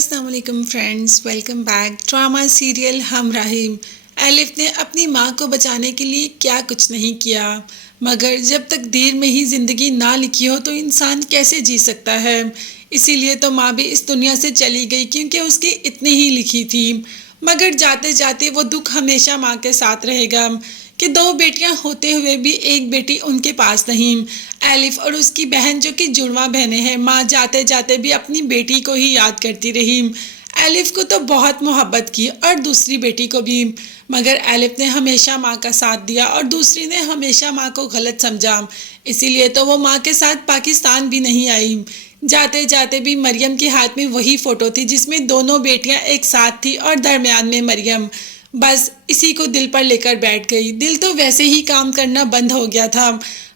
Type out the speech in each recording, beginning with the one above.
अस्सलाम वालेकुम friends, welcome back. Drama serial हम राहिम। एलिफ ने अपनी माँ को बचाने के लिए क्या कुछ नहीं किया, मगर जब तक तकदीर में ही ज़िंदगी ना लिखी हो तो इंसान कैसे जी सकता है। इसीलिए तो माँ भी इस दुनिया से चली गई, क्योंकि उसकी इतनी ही लिखी थी। मगर जाते जाते वो दुख हमेशा माँ के साथ रहेगा कि दो बेटियां होते हुए भी एक बेटी उनके पास नहीं। एलिफ और उसकी बहन जो कि जुड़वा बहनें हैं, माँ जाते जाते भी अपनी बेटी को ही याद करती रही। एलिफ को तो बहुत मोहब्बत की और दूसरी बेटी को भी, मगर एलिफ ने हमेशा माँ का साथ दिया और दूसरी ने हमेशा माँ को गलत समझा। इसीलिए तो वो माँ के साथ पाकिस्तान भी नहीं आई। जाते जाते भी मरियम के हाथ में वही फ़ोटो थी जिसमें दोनों बेटियां एक साथ थी और दरमियान में मरियम। बस इसी को दिल पर लेकर बैठ गई। दिल तो वैसे ही काम करना बंद हो गया था।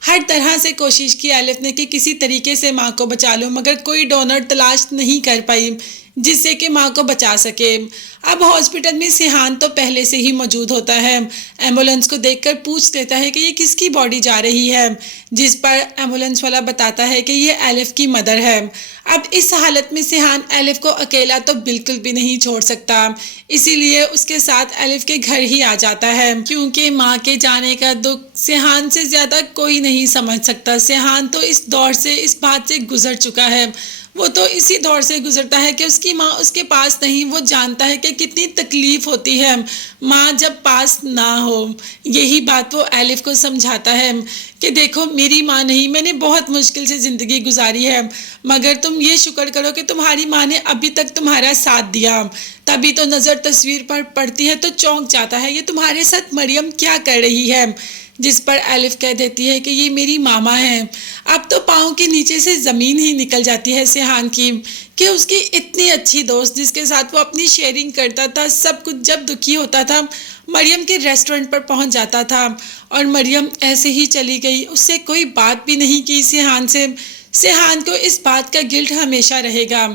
हर तरह से कोशिश की एलिफ ने कि किसी तरीके से माँ को बचा लूँ, मगर कोई डोनर तलाश नहीं कर पाई जिससे कि माँ को बचा सके। अब हॉस्पिटल में सिहान तो पहले से ही मौजूद होता है। एम्बुलेंस को देखकर पूछ लेता है कि ये किसकी बॉडी जा रही है, जिस पर एम्बुलेंस वाला बताता है कि ये एलिफ की मदर है। अब इस हालत में सिहान एलिफ को अकेला तो बिल्कुल भी नहीं छोड़ सकता, इसीलिए उसके साथ एलिफ के घर ही आ जाता है, क्योंकि माँ के जाने का दुख सिहान से ज़्यादा कोई नहीं समझ सकता। सिहान तो इस दौर से, इस बात से गुजर चुका है। वो तो इसी दौर से गुजरता है कि उसकी माँ उसके पास नहीं। वो जानता है कि कितनी तकलीफ़ होती है माँ जब पास ना हो। यही बात वो एलिफ को समझाता है कि देखो, मेरी माँ नहीं, मैंने बहुत मुश्किल से ज़िंदगी गुजारी है, मगर तुम ये शुक्र करो कि तुम्हारी माँ ने अभी तक तुम्हारा साथ दिया। तभी तो नज़र तस्वीर पर पड़ती है तो चौंक जाता है, ये तुम्हारे साथ मरियम क्या कर रही है। जिस पर एलिफ कह देती है कि ये मेरी मामा हैं। अब तो पाँव के नीचे से ज़मीन ही निकल जाती है सिहान की कि उसकी इतनी अच्छी दोस्त, जिसके साथ वो अपनी शेयरिंग करता था सब कुछ, जब दुखी होता था मरियम के रेस्टोरेंट पर पहुंच जाता था और मरियम ऐसे ही चली गई। उससे कोई बात भी नहीं की सिहान से। सिहान को इस बात का गिल्ट हमेशा रहेगा,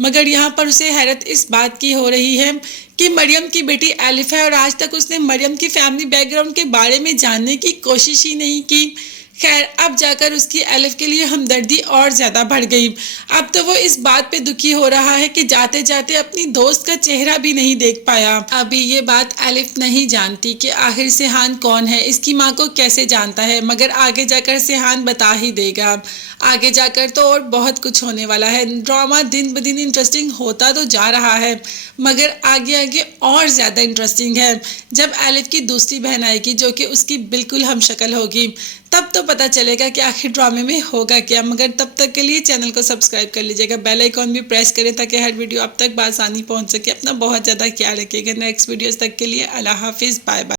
मगर यहाँ पर उसे हैरत इस बात की हो रही है कि मरियम की बेटी एलिफ है और आज तक उसने मरियम की फैमिली बैकग्राउंड के बारे में जानने की कोशिश ही नहीं की। खैर, अब जाकर उसकी एलिफ के लिए हमदर्दी और ज़्यादा बढ़ गई। अब तो वो इस बात पे दुखी हो रहा है कि जाते जाते अपनी दोस्त का चेहरा भी नहीं देख पाया। अभी ये बात एलिफ नहीं जानती कि आखिर सिहान कौन है, इसकी माँ को कैसे जानता है, मगर आगे जाकर सिहान बता ही देगा। आगे जाकर तो और बहुत कुछ होने वाला है। ड्रामा दिन ब दिन इंटरेस्टिंग होता तो जा रहा है, मगर आगे आगे और ज़्यादा इंटरेस्टिंग है जब एलिफ की दूसरी बहन आएगी जो कि उसकी बिल्कुल हमशक्ल होगी। तब तो पता चलेगा कि आखिर ड्रामे में होगा क्या। मगर तब तक के लिए चैनल को सब्सक्राइब कर लीजिएगा, बेल आइकॉन भी प्रेस करें ताकि हर वीडियो आप तक बआसानी पहुंच सके। अपना बहुत ज़्यादा ख्याल रखिएगा। नेक्स्ट वीडियोस तक के लिए अल्लाह हाफिज़, बाय बाय।